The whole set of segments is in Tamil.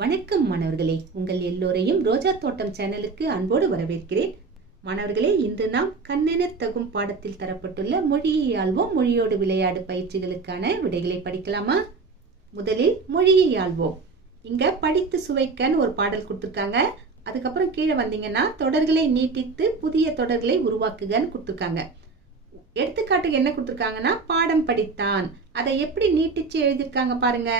வணக்கம் மாணவர்களே, உங்கள் எல்லோரையும் ரோஜா தோட்டம் சேனலுக்கு அன்போடு வரவேற்கிறேன். மாணவர்களே, இன்று நாம் கண்ணென தகும் பாடத்தில் தரப்பட்டுள்ள மொழியை ஆள்வோம் மொழியோடு விளையாடு பயிற்சிகளுக்கான விடைகளை படிக்கலாமா? முதலில் மொழியை ஆள்வோம். இங்க படித்து சுவைக்கன்னு ஒரு பாடல் கொடுத்துருக்காங்க. அதுக்கப்புறம் கீழே வந்தீங்கன்னா தொடர்களை நீட்டித்து புதிய தொடர்களை உருவாக்குகன்னு கொடுத்துருக்காங்க. எடுத்துக்காட்டுக்கு என்ன கொடுத்துருக்காங்கன்னா, பாடம் படித்தான். அதை எப்படி நீட்டிச்சு எழுதியிருக்காங்க பாருங்க.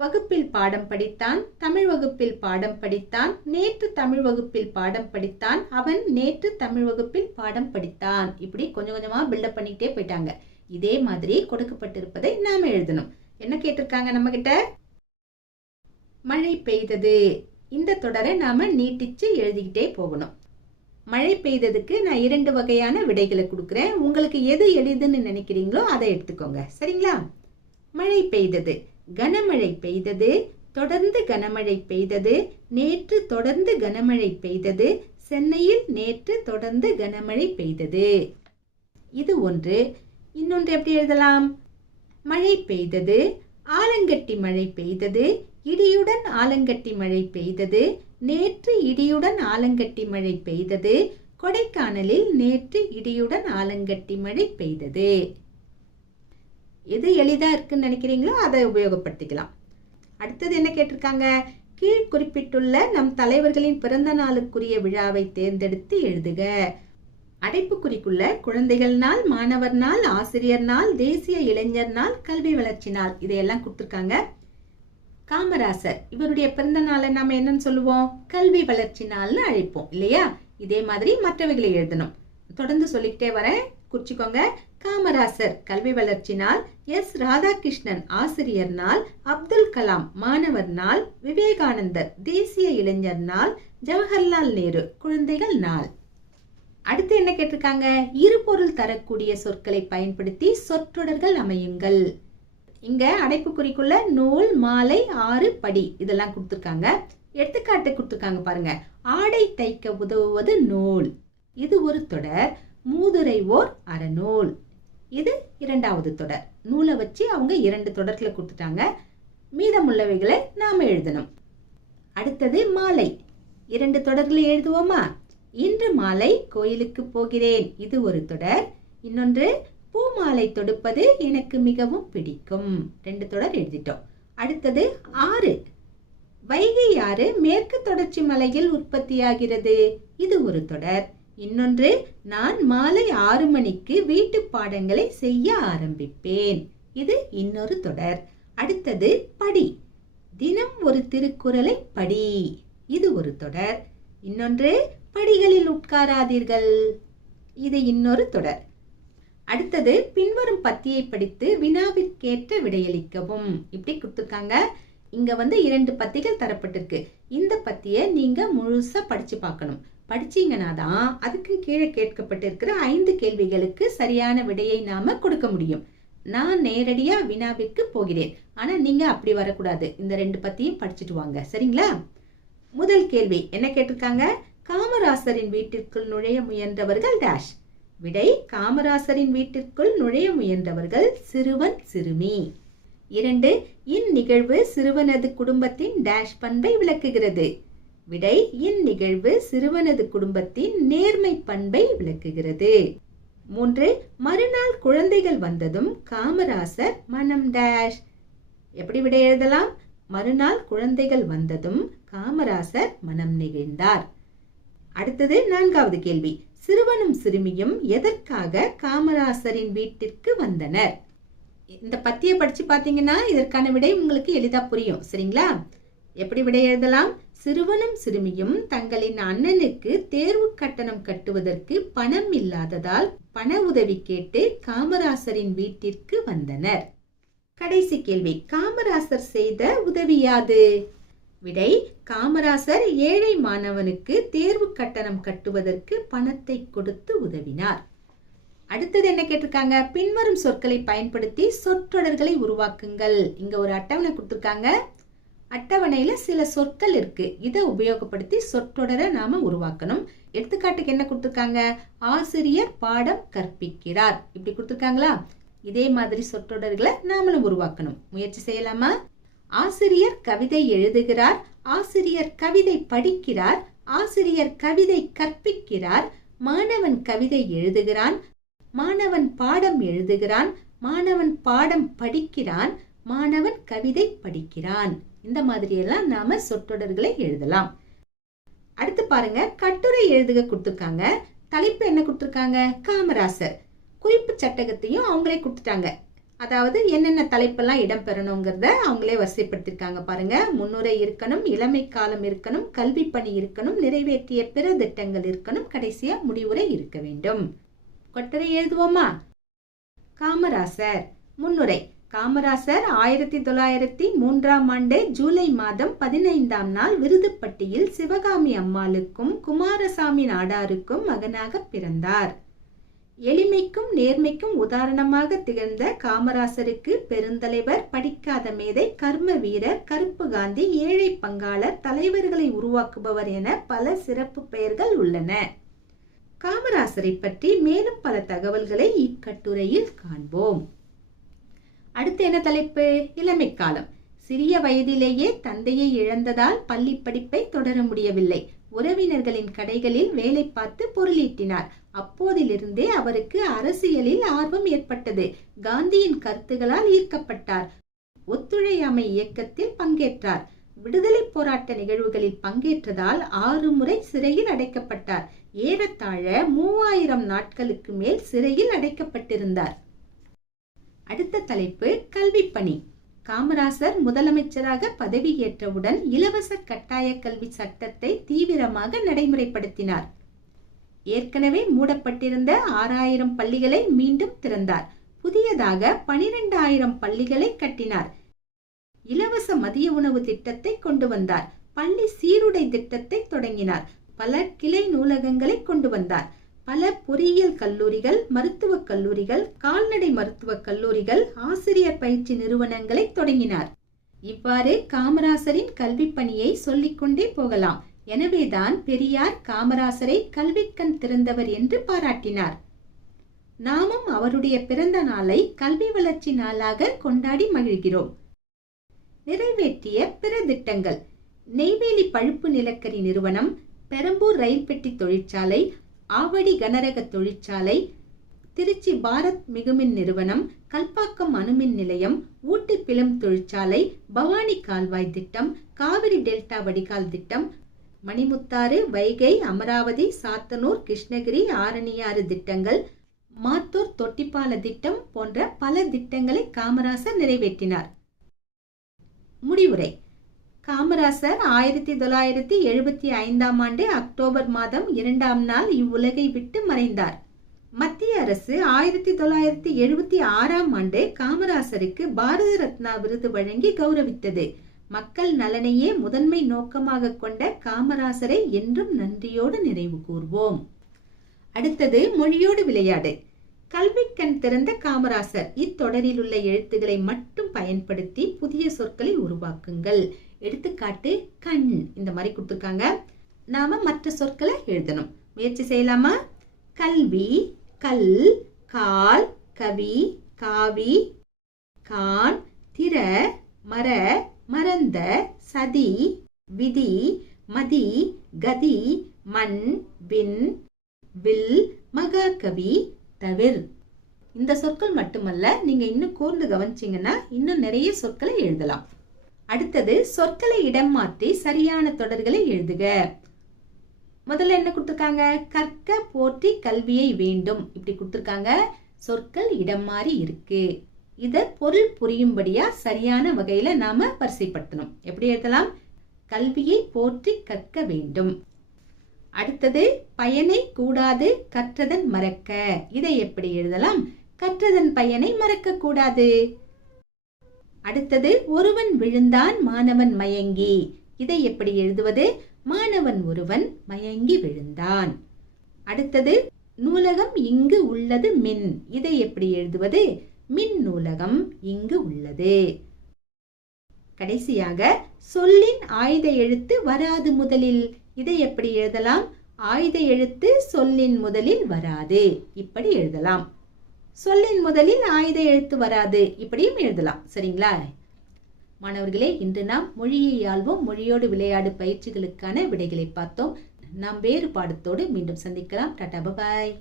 வகுப்பில் பாடம் படித்தான், தமிழ் வகுப்பில் பாடம் படித்தான், நேற்று தமிழ் வகுப்பில் பாடம் படித்தான், அவன் நேற்று தமிழ் வகுப்பில் பாடம் படித்தான். இப்படி கொஞ்சம் கொஞ்சமா பில்டப் பண்ணிக்கிட்டே போயிட்டாங்க. இதே மாதிரி கொடுக்கப்பட்டிருப்பதை நாம எழுதணும். என்ன கேட்டிருக்காங்க நம்ம கிட்ட? மழை பெய்தது. இந்த தொடரை நாம நீட்டிச்சு எழுதிக்கிட்டே போகணும். மழை பெய்ததுக்கு நான் 2 வகையான விடைகளை கொடுக்குறேன். உங்களுக்கு எது எளிதுன்னு நினைக்கிறீங்களோ அதை எடுத்துக்கோங்க. சரிங்களா? மழை பெய்தது, கனமழை பெய்தது, தொடர்ந்து கனமழை பெய்தது, நேற்று தொடர்ந்து கனமழை பெய்தது, சென்னையில் நேற்று தொடர்ந்து கனமழை பெய்தது. இது ஒன்று. இன்னொன்று எப்படி எழுதலாம்? மழை பெய்தது, ஆலங்கட்டி மழை பெய்தது, இடியுடன் ஆலங்கட்டி மழை பெய்தது, நேற்று இடியுடன் ஆலங்கட்டி மழை பெய்தது, கொடைக்கானலில் நேற்று இடியுடன் ஆலங்கட்டி மழை பெய்தது. எது எளிதா இருக்குன்னு நினைக்கிறீங்களோ அதை உபயோகப்படுத்திக்கலாம். அடுத்தது என்ன கேட்டிருக்காங்க? கீழ் குறிப்பிட்டுள்ள நம் தலைவர்களின் பிறந்த நாளுக்குரிய விழாவை தேர்ந்தெடுத்து எழுதுக. அடைப்புக்குறிக்குள்ள குழந்தைகள் நாள், மாணவர் நாள், ஆசிரியர் நாள், தேசிய இளைஞர் நாள், கல்வி வளர்ச்சி நாள், இதையெல்லாம் கொடுத்துருக்காங்க. காமராசர், இவருடைய பிறந்த நாளை நாம என்னன்னு சொல்லுவோம்? கல்வி வளர்ச்சி நாள்னு அழைப்போம் இல்லையா? இதே மாதிரி மற்றவைகளை எழுதணும். தொடர்ந்து சொல்லிக்கிட்டே வரேன், குறிச்சுக்கோங்க. காமராசர் கல்வி வளர்ச்சி நாள், எஸ் ராதாகிருஷ்ணன் ஆசிரியர் நாள், அப்துல் கலாம் மாணவர் நாள், விவேகானந்தர் தேசிய இளைஞர் நாள், ஜவஹர்லால் நேரு குழந்தைகள் நாள். அடுத்து என்ன கேட்டிருக்காங்க? இருபொருள் தரக்கூடிய சொற்களை பயன்படுத்தி சொற்றொடர்கள் அமையுங்கள். இங்க அடைப்புக்குறிக்குள்ள நூல், மாலை, 6 படி இதெல்லாம் கொடுத்துருக்காங்க. எடுத்துக்காட்டு கொடுத்துருக்காங்க பாருங்க. ஆடை தைக்க உதவுவது நூல், இது ஒரு தொடர். மூதுரை ஓர் அறநூல், இது 2வது தொடர். நூலை வச்சு அவங்க 2 தொடர்களை கொடுத்துட்டாங்க. மீதமுள்ளவைகளை நாம எழுதணும். அடுத்தது மாலை. 2 தொடர்களை எழுதுவோமா? இன்று மாலை கோயிலுக்கு போகிறேன், இது ஒரு தொடர். இன்னொன்று பூமாலை தொடுப்பது எனக்கு மிகவும் பிடிக்கும், 2 தொடர் எழுதிட்டோம். அடுத்தது 6. வைகை ஆறு மேற்கு தொடர்ச்சி மலையில் உற்பத்தியாகிறது, இது ஒரு தொடர். இன்னொன்று நான் மாலை 6 மணிக்கு வீட்டு பாடங்களை செய்ய ஆரம்பிப்பேன், இது இன்னொரு தொடர். அடுத்தது படி. தினம் ஒரு திருக்குறளை படி, இது ஒரு தொடர். இன்னொன்று படிகளில் உட்காராதீர்கள், இது இன்னொரு தொடர். அடுத்தது பின்வரும் பத்தியை படித்து வினாவிற்கேற்ற விடையளிக்கவும். இப்படி கொடுத்துருக்காங்க. இங்க 2 பத்திகள் தரப்பட்டிருக்கு. இந்த பத்தியை நீங்க முழுசா படிச்சு பார்க்கணும். படிச்சீங்கன்னா தான் அதுக்கு கீழே கேட்கப்பட்டிருக்கிற 5 கேள்விகளுக்கு சரியான விடையை நாம கொடுக்க முடியும். நான் நேரடியா வினாவிற்கு போகிறேன், ஆனா நீங்க அப்படி வரக்கூடாது. இந்த 2 பத்தியும் படிச்சுட்டு வாங்க, சரிங்களா? முதல் கேள்வி என்ன கேட்டிருக்காங்க? காமராசரின் வீட்டிற்குள் நுழைய முயன்றவர்கள் டேஷ். விடை: காமராசரின் வீட்டிற்குள் நுழைய முயன்றவர்கள் சிறுவன், சிறுமி. 2. இந்நிகழ்வு சிறுவனது குடும்பத்தின் டேஷ் பண்பை விளக்குகிறது. விடை: இந்நிகழ்வு சிறுவனது குடும்பத்தின் நேர்மை பண்பை விளக்குகிறது. 3. மறுநாள் குழந்தைகள் வந்ததும் காமராசர் மனம் டேஷ். எப்படி விடை எழுதலாம்? மறுநாள் குழந்தைகள் வந்ததும் காமராசர் மனம் நெகிழ்ந்தார். அடுத்தது 4வது கேள்வி. சிறுவனும் சிறுமியும் எதற்காக காமராசரின் வீட்டிற்கு வந்தனர்? இந்த பத்தியை படிச்சு பாத்தீங்கன்னா இதற்கான விடை உங்களுக்கு எளிதா புரியும், சரிங்களா? எப்படி விடை எழுதலாம்? சிறுவனும் சிறுமியும் தங்களின் அண்ணனுக்கு தேர்வு கட்டணம் கட்டுவதற்கு பணம் இல்லாததால் பண உதவி கேட்டு காமராசரின் வீட்டிற்கு வந்தனர். கடைசி கேள்வி. காமராசர் செய்த உதவி யாது? விடை: காமராசர் ஏழை மாணவனுக்கு தேர்வு கட்டணம் கட்டுவதற்கு பணத்தை கொடுத்து உதவினார். அடுத்தது என்ன கேட்டிருக்காங்க? பின்வரும் சொற்களை பயன்படுத்தி சொற்றொடர்களை உருவாக்குங்கள். இங்க ஒரு அட்டவணை கொடுத்திருக்காங்க. அட்டவணையில சில சொற்கள் இருக்கு. இதை உபயோகப்படுத்தி சொற்றொடரை நாம உருவாக்கணும். எடுத்துக்காட்டுக்கு என்ன கொடுத்திருக்காங்க? ஆசிரியர் பாடம் கற்பிக்கிறார், இப்படி கொடுத்திருக்காங்களா? இதே மாதிரி சொற்றொடர்களை நாமளும் உருவாக்கணும். முயற்சி செய்யலாமா? ஆசிரியர் கவிதை எழுதுகிறார், ஆசிரியர் கவிதை படிக்கிறார், ஆசிரியர் கவிதை கற்பிக்கிறார், மாணவன் கவிதை எழுதுகிறான், மாணவன் பாடம் எழுதுகிறான், மாணவன் பாடம் படிக்கிறான், மாணவன் கவிதை படிக்கிறான். இந்த மாதிரியெல்லாம் நாம சொற்றொடர்களை எழுதலாம். அடுத்து பாருங்க, கட்டுரை எழுதுக கொடுத்துருக்காங்க. தலைப்பு என்ன கொடுத்துருக்காங்க? காமராசர். குறிப்பு சட்டகத்தையும் அவங்களே கொடுத்துட்டாங்க. அதாவது என்னென்ன தலைப்பெல்லாம் இடம்பெறணுங்கிறத அவங்களே வரிசைப்படுத்திருக்காங்க பாருங்க. முன்னுரை இருக்கணும், இளமை காலம் இருக்கணும், கல்வி பணி இருக்கணும், நிறைவேற்றிய பிற திட்டங்கள் இருக்கணும், கடைசியா முடிவுரை இருக்க வேண்டும். கட்டுரை எழுதுவோமா? காமராசர். முன்னுரை. காமராசர் 1903ஆம் ஆண்டு ஜூலை மாதம் 15ஆம் நாள் விருதுப்பட்டியில் சிவகாமி அம்மாளுக்கும் குமாரசாமி நாடாருக்கும் மகனாக பிறந்தார். எளிமைக்கும் நேர்மைக்கும் உதாரணமாக திகழ்ந்த காமராசருக்கு பெருந்தலைவர், படிக்காத மேதை, கர்ம வீரர், கருப்பு காந்தி, ஏழை பங்காளர், தலைவர்களை உருவாக்குபவர் என பல சிறப்பு பெயர்கள் உள்ளன. காமராசரை பற்றி மேலும் பல தகவல்களை இக்கட்டுரையில் காண்போம். அடுத்து என்ன தலைப்பு? இளமை காலம். சிறிய வயதிலேயே தந்தையை இழந்ததால் பள்ளி படிப்பை தொடர முடியவில்லை. உறவினர்களின் கடைகளில் வேலை பார்த்து பொருளீட்டினார். அப்போதிலிருந்தே அவருக்கு அரசியலில் ஆர்வம் ஏற்பட்டது. காந்தியின் கருத்துகளால் ஈர்க்கப்பட்டார். ஒத்துழையாமை இயக்கத்தில் பங்கேற்றார். விடுதலை போராட்ட நிகழ்வுகளில் பங்கேற்றதால் 6 முறை சிறையில் அடைக்கப்பட்டார். ஏறத்தாழ 3000 நாட்களுக்கு மேல் சிறையில் அடைக்கப்பட்டிருந்தார். அடுத்த தலைப்பு கல்வி பணி. காமராசர் முதலமைச்சராக பதவியேற்றவுடன் இலவச கட்டாய கல்வி சட்டத்தை தீவிரமாக நடைமுறைப்படுத்தினார். ஏற்கனவே மூடப்பட்டிருந்த 6000 பள்ளிகளை மீண்டும் திறந்தார். புதியதாக 12000 பள்ளிகளை கட்டினார். இலவச மதிய உணவு திட்டத்தை கொண்டு வந்தார். பள்ளி சீருடை திட்டத்தை தொடங்கினார். பல கிளை நூலகங்களை கொண்டு வந்தார். பல பொறியியல் கல்லூரிகள், மருத்துவக் கல்லூரிகள், கால்நடை மருத்துவக் கல்லூரிகள், ஆசிரியர் பயிற்சி நிறுவனங்களை தொடங்கினார். இவ்வாறு காமராசரின் கல்வி பணியை சொல்லிக்கொண்டே போகலாம். எனவேதான் பெரியார் காமராசரை கல்விக்கண் திறந்தவர் என்று பாராட்டினார். நாமும் அவருடைய பிறந்த நாளை கல்வி வளர்ச்சி நாளாக கொண்டாடி மகிழ்கிறோம். நிறைவேற்றிய பிற திட்டங்கள்: நெய்வேலி பழுப்பு நிலக்கரி நிறுவனம், பெரம்பூர் ரயில் பெட்டி தொழிற்சாலை, ஆவடி கனரக தொழிற்சாலை, திருச்சி பாரத் மிகுமின் நிறுவனம், கல்பாக்கம் அணுமின் நிலையம், ஊட்டி பிலம் தொழிற்சாலை, பவானி கால்வாய் திட்டம், காவிரி டெல்டா வடிகால் திட்டம், மணிமுத்தாறு, வைகை, அமராவதி, சாத்தனூர், கிருஷ்ணகிரி, ஆரணியாறு திட்டங்கள், மாத்தூர் தொட்டிப்பால திட்டம் போன்ற பல திட்டங்களை காமராசர் நிறைவேற்றினார். முடிவுரை. காமராசர் 1975ஆம் ஆண்டு அக்டோபர் மாதம் 2ஆம் நாள் இவ்வுலகை விட்டு மறைந்தார். மத்திய அரசு 1976ஆம் ஆண்டு காமராசருக்கு பாரத ரத்னா விருது வழங்கி கௌரவித்தது. மக்கள் நலனையே முதன்மை நோக்கமாக கொண்ட காமராசரை என்றும் நன்றியோடு நினைவு கூர்வோம். அடுத்தது மொழியோடு விளையாடு. கல்விக்கண் திறந்த காமராசர். இத்தொடரில் உள்ள எழுத்துக்களை மட்டும் பயன்படுத்தி புதிய சொற்களை உருவாக்குங்கள். எடுத்துக்காட்டு கண், இந்த மாதிரி கொடுத்துருக்காங்க. நாம மற்ற சொற்களை எழுதணும். முயற்சி செய்யலாமா? கல்வி, கல், கால், கவி, காவி, கான், திற, மர, மறந்த, சதி, விதி, மதி, கதி, மண், விண், வில், மகாகவி, தவிர். இந்த சொற்கள் மட்டுமல்ல, நீங்க இன்னும் கூர்ந்து கவனிச்சீங்கன்னா இன்னும் நிறைய சொற்களை எழுதலாம். அடுத்தது சொற்களை இடம் மாற்றி சரியான தொடர்களை எழுதுக. முதல்ல என்ன கொடுத்திருக்காங்க? கற்க, போற்றி, கல்வியை வேண்டும், இப்படி கொடுத்திருக்காங்க. சொற்கள் இடம் மாறி இருக்கு. இத பொருள் புரியும்படியா சரியான வகையில நாம வரிசைப்படுத்தணும். எப்படி எழுதலாம்? கல்வியை போற்றி கற்க வேண்டும். அடுத்தது பயனை கூடாது, கற்றதன் மறக்க. இதை எப்படி எழுதலாம்? கற்றதன் பயனை மறக்க கூடாது. அடுத்தது ஒருவன் விழுந்தான், மாணவன் மயங்கி. இதை எப்படி எழுதுவது? மாணவன் ஒருவன் மயங்கி விழுந்தான். அடுத்தது நூலகம் இங்கு உள்ளது மின். இதை எப்படி எழுதுவது? மின் நூலகம் இங்கு உள்ளது. கடைசியாக சொல்லின் ஆயுத எழுத்து வராது முதலில். இதை எப்படி எழுதலாம்? ஆயுத எழுத்து சொல்லின் முதலில் வராது, இப்படி எழுதலாம். சொல்லின் முதலில் ஆயுத எழுத்து வராது, இப்படியும் எழுதலாம். சரிங்களா? மாணவர்களே, இன்று நாம் மொழியை ஆள்வோம் மொழியோடு விளையாடு பயிற்சிகளுக்கான விடைகளை பார்த்தோம். நாம் வேறு பாடத்தோடு மீண்டும் சந்திக்கலாம். டாடா, பாய்.